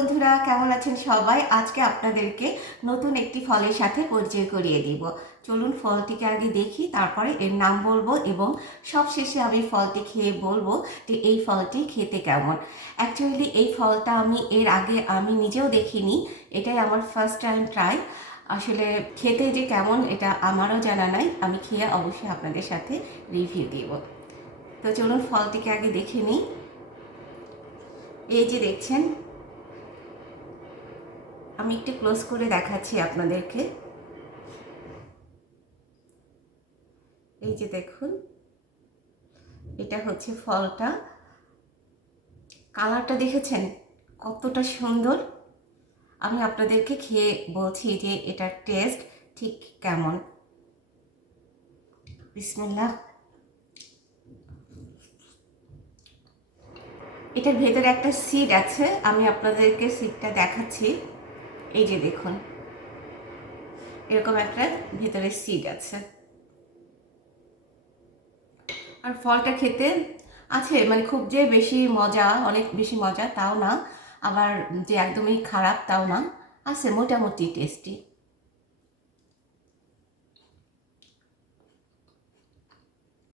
বন্ধুরা, কেমন আছেন সবাই? আজকে আপনাদেরকে নতুন একটি ফলের সাথে পরিচয় করিয়ে দিব। চলুন ফলটিকে আগে দেখি, তারপরে এর নাম বলবো এবং সবশেষে আমি ফলটি খেয়ে বলবো যে এই ফলটি খেতে কেমন। অ্যাকচুয়ালি এই ফলটা এর আগে আমি নিজেও দেখিনি, এটাই আমার ফার্স্ট টাইম ট্রাই। আসলে খেতে যে কেমন এটা আমারও জানা নাই, আমি খেয়ে অবশ্যই আপনাদের সাথে রিভিউ দিব। তো চলুন ফলটিকে আগে দেখে নিই। এই যে দেখছেন, আমি একটু ক্লোজ করে দেখাচ্ছি আপনাদেরকে। এই যে দেখুন, এটা হচ্ছে ফলটা। কালারটা দেখেছেন কতটা সুন্দর? আমি আপনাদেরকে খেয়ে বলছি যে এটার টেস্ট ঠিক কেমন। বিসমিল্লাহ। এটার ভেতরে একটা সিড আছে, আমি আপনাদেরকে সিডটা দেখাচ্ছি। এই যে দেখুন, এরকম একটা ভেতরে সিড আছে। আর ফলটা খেতে আছে মানে খুব যে বেশি মজা, অনেক বেশি মজা তাও না, আবার যে একদমই খারাপ তাও না, আছে মোটামুটি টেস্টি।